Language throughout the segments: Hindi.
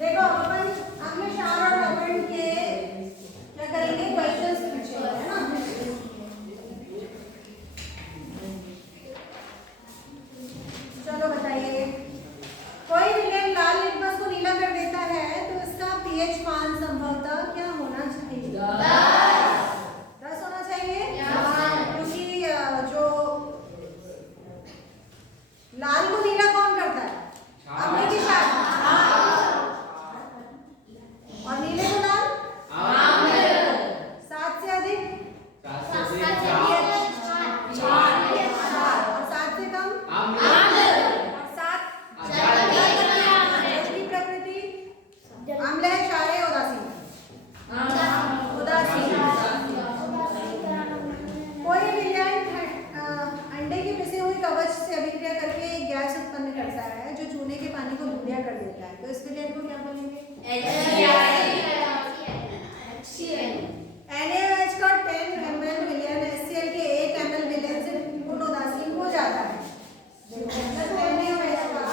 देखो अपन अगले शार और डॉक्यूमेंट के क्या करेंगे, क्वेश्चंस पूछेंगे, है ना। चलो बताइए, कोई विलेन लाल लिटमस को नीला कर देता है तो इसका पीएच मान संभवतः क्या होना चाहिए? 10 होना चाहिए, क्योंकि जो लाल को नीला कौन करता है? अम्ल की क्षार। और नीले को लाल 7 से अधिक 4 और 7 से कम 7 की प्रकृति अम्ल है, क्षार है, उदासीन। कोई विलयन अंडे की पिसी हुई कवच से अभिक्रिया करके एक गैस उत्पन्न करता है जो चूने के पानी को दूधिया कर देता है, तो इस विलयन को क्या बोलेंगे? NaOH का 10 ml विलयन HCl के 8 ml विलयन से पूर्ण उदासीन हो जाता है। NaOH का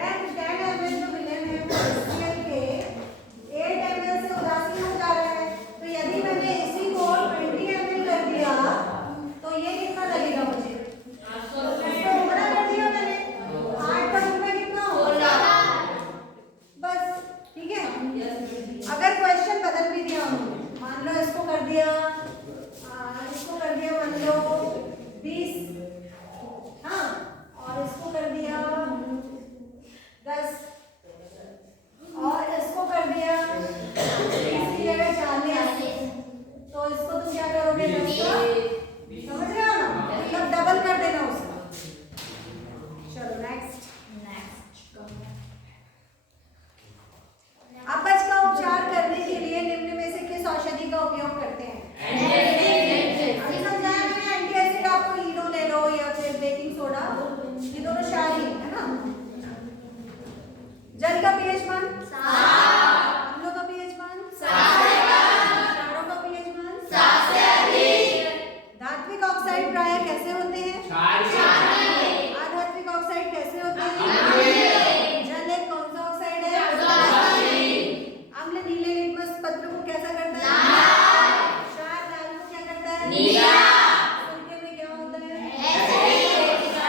10 ml जो विलयन है वो HCl के 8 ml से उदासीन हो जा रहा है, तो यदि मैंने इसी को 20 ml कर दिया तो ये कितना लगेगा मुझे? इसको बड़ा कर दिया मैंने, 8 का टुकड़ा कितना होगा? बस, ठीक है। अगर क्वेश्चन बदल भी दिया हमने, मान लो इसको कर दिया मान लो 20, हाँ, और इसको कर दिया 10 और इसको कर दिया 20 की जगह 40, तो इसको तुम क्या करोगे? 10 का, समझ रहे हो ना, मतलब डबल कर देना उसका। चलो नेक्स्ट। अपच का उपचार करने के लिए निम्न में से किस औषधि का उपयोग करते हैं? अभी समझाया मैंने, एंटीएसिड आपको ईनो ले लो या फिर बेकिंग सोडा, ये दोनों क्षार ही है ना। जल का पीएच मान 7, अम्लों का पीएच मान 7, क्षारों का पीएच मान 7 से अधिक। धात्विक ऑक्साइड प्रायः कैसे होते हैं? अधात्विक ऑक्साइड कैसे होते हैं? जल एक कौन सा ऑक्साइड है? अम्ल नीले लिटमस पत्र को कैसा करता है? क्षार लाल को क्या करता है? नीला। सिरके में क्या होता है?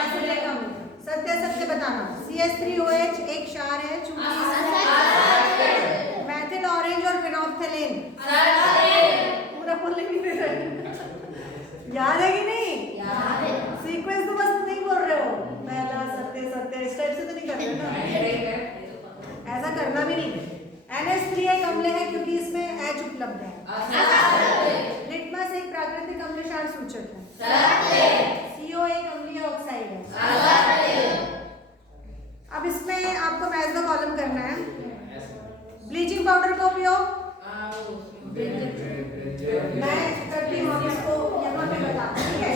एसिडिक अम्ल। सत्य सत्य बताना, CH3OH एक क्षार है, चूंकि मैथिल ऑरेंज और फिनोल्फथालीन पूरा बोलने नहीं दे रहे, याद है कि नहीं? याद है। सीक्वेंस तो बस नहीं बोल रहे हो, पहला सत्य सत्य, इस टाइप से तो नहीं कर रहे ना, ऐसा करना भी नहीं। NH3 एक अम्ल है क्योंकि इसमें H उपलब्ध है। लिटमस एक प्राकृतिक अम्ल क्षार सूचक है। CO एक अम्लीय ऑक्साइड है। अब इसमें आपको मैच द कॉलम करना है। ब्लीचिंग पाउडर का उपयोग मैं करती हूँ, इसको यहाँ पे बता, ठीक है।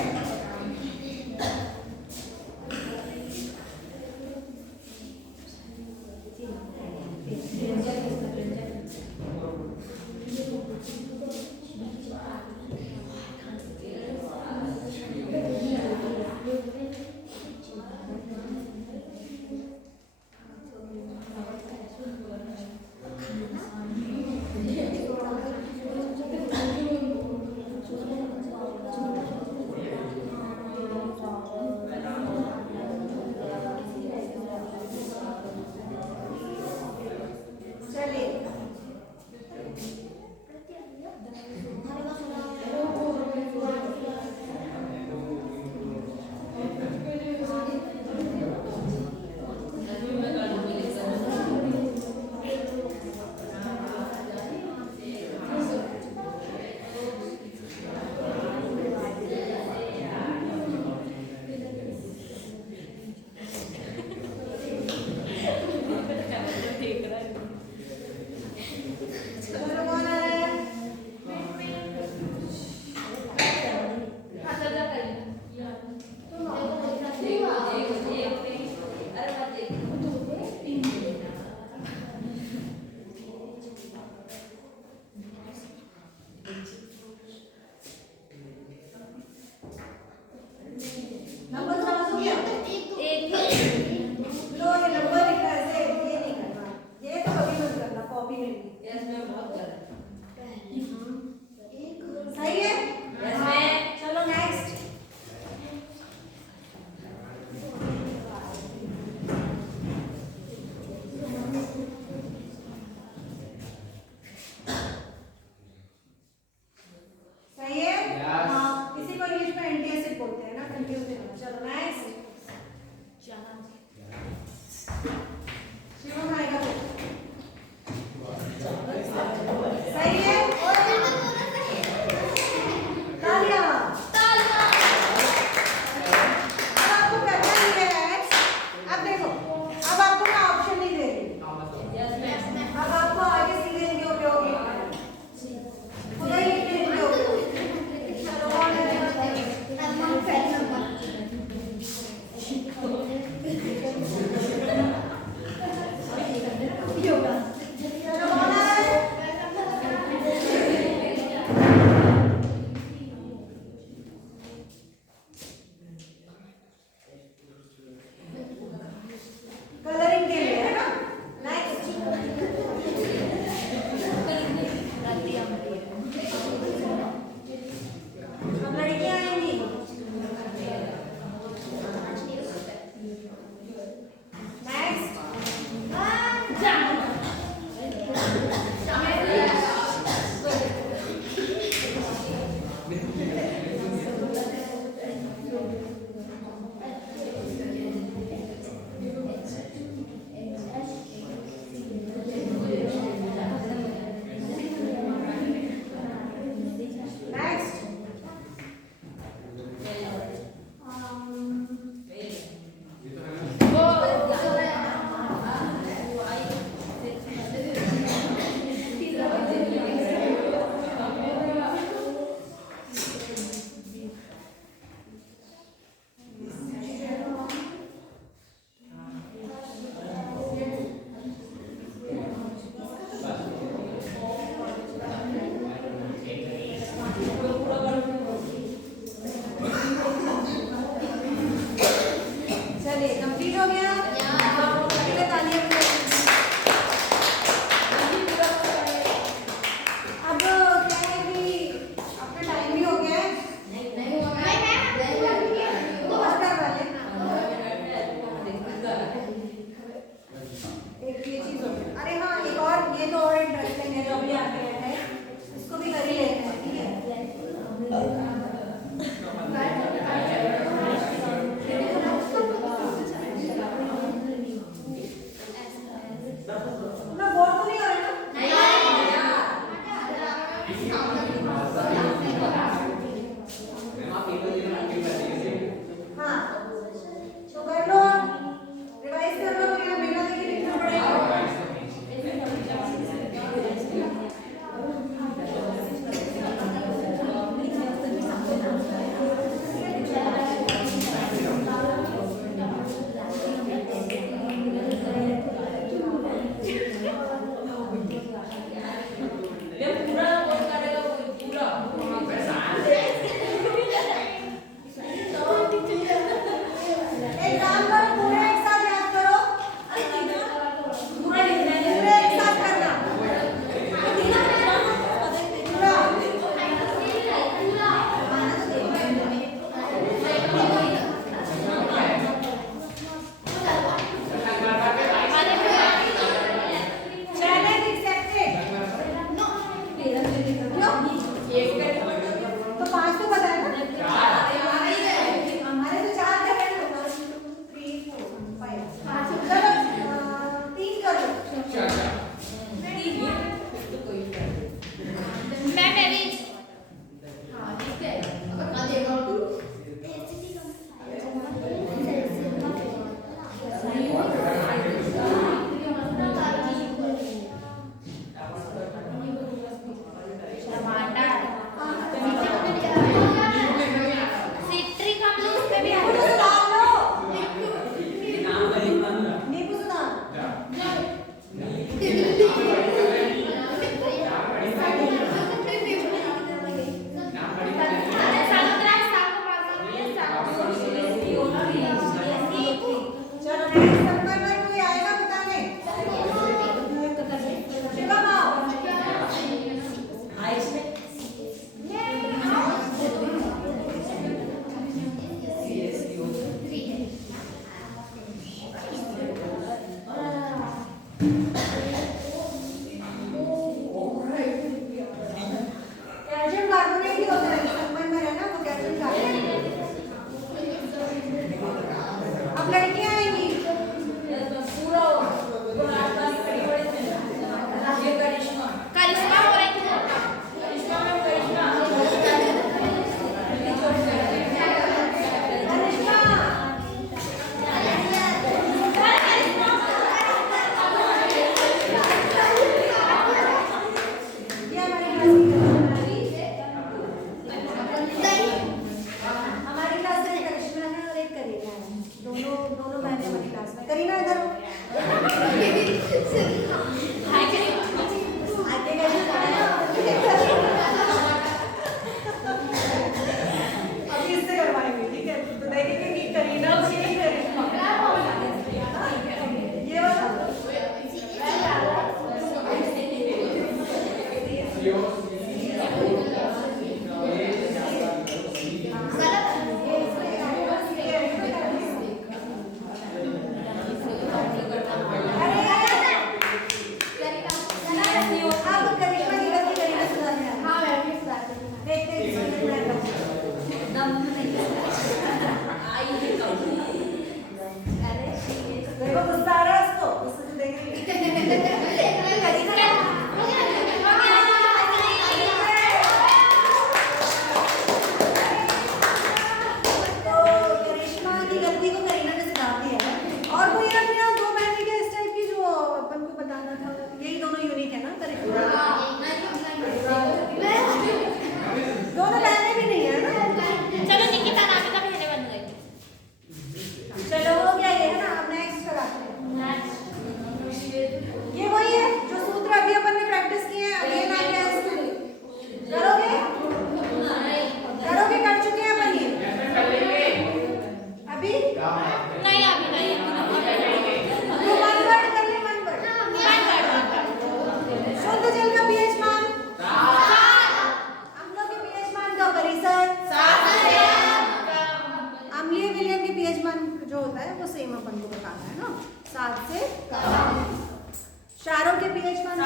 क्षारों के पीएच मान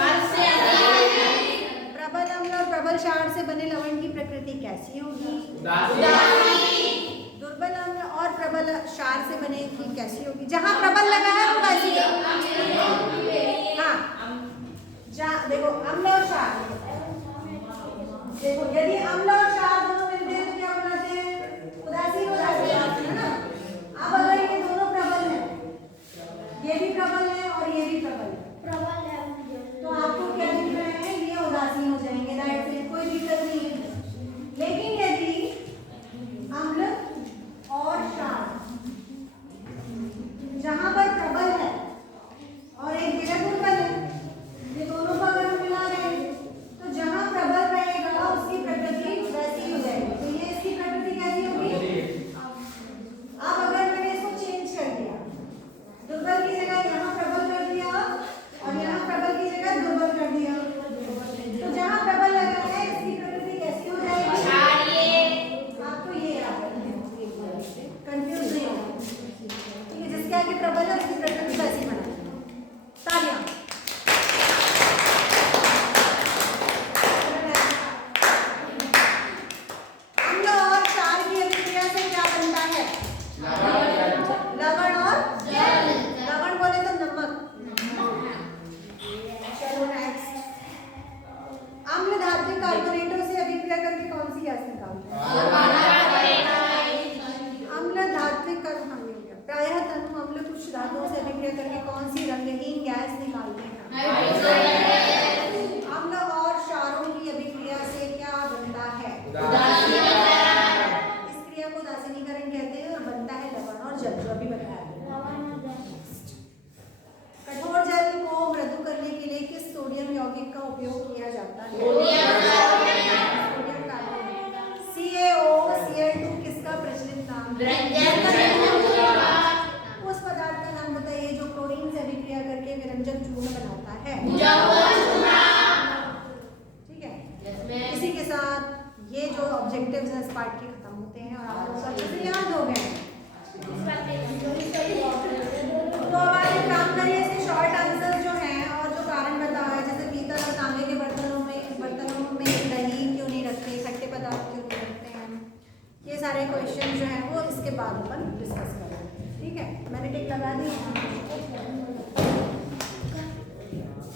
प्रबल अम्ल और प्रबल क्षार से बने लवण की प्रकृति कैसी होगी? दुर्बल अम्ल और प्रबल क्षार से बने की कैसी होगी? जहाँ प्रबल लगा है वो कैसी है? हाँ, देखो अम्ल और क्षार, देखो यदि अम्ल और क्षार दोनों मिलते हैं तो क्या बनाते हैं? उदासीन उदासीन, है ना? अब अगर ये दोनों प्रबल हैं, ये भी प्रबल है और ये भी प्रबल है, तो आपको क्या दिख रहा है? ये उदासीन हो जाएंगे, राइट से कोई दिक्कत नहीं है। लेकिन यदि अम्ल और क्षार जहां पर प्रबल है और एक जगह दुर्बल है, ये दोनों को अगर हम मिला रहे हैं तो जहां प्रबल रहेगा उसकी प्रकृति वैसी हो जाएगी। तो ये इसकी प्रकृति कैसी होगी? अब अगर मैंने इसको चेंज कर दिया, दुर्बल की जगह यहाँ प्रबल कर दिया और यहाँ प्रबल की जगह दुर्बल कर दिया, तो जहाँ प्रबल लगा है इसकी प्रकृति कैसी हो जाएगी? आपको ये याद रखना है, कंफ्यूज नहीं होगा। ठीक है, जिसके आगे प्रबल है उसकी प्रकृति वैसी बनाएंगे। तालियां। अम्ल और क्षार की अभिक्रिया से क्या बनता है? लवण और जल। लवण बोले तो नमक। चलो नेक्स्ट। अम्ल धात्विक कार्बोनेटों से अभिक्रिया करके कौन सी गैस निकालते हैं? अम्ल धात्विक प्रायः तनु अम्ल कुछ धातुओं से अभिक्रिया करके कौन सी रंगहीन गैस निकालते हैं? अम्ल और क्षारों की अभिक्रिया से क्या बनता है? इस क्रिया को उदासीनीकरण कहते हैं और बनता है लवण और जल, जो अभी बताया। कठोर जल को मृदु करने के लिए किस सोडियम यौगिक का उपयोग किया जाता है? Sodium carbonate. CaO, Cl2 किसका प्रचलित नाम है? उस पदार्थ का नाम बताइए जो क्लोरीन से अभिक्रिया करके विरंजक चूर्ण बनाता है। ठीक है, इसी के साथ ये जो ऑब्जेक्टिव्स हैं इस पार्ट के खत्म होते हैं और आप लोग अच्छे से याद हो गए। तो अब आप एक काम करिए, इसके शॉर्ट आंसर जो हैं और जो कारण बताया है, जैसे पीतल और तांबे के बर्तनों में दही क्यों नहीं रखते, खट्टे पदार्थ क्यों नहीं रखते हैं, ये सारे क्वेश्चन जो हैं वो इसके बाद अपन डिस्कस करेंगे। ठीक है, मैंने टिक लगा दी।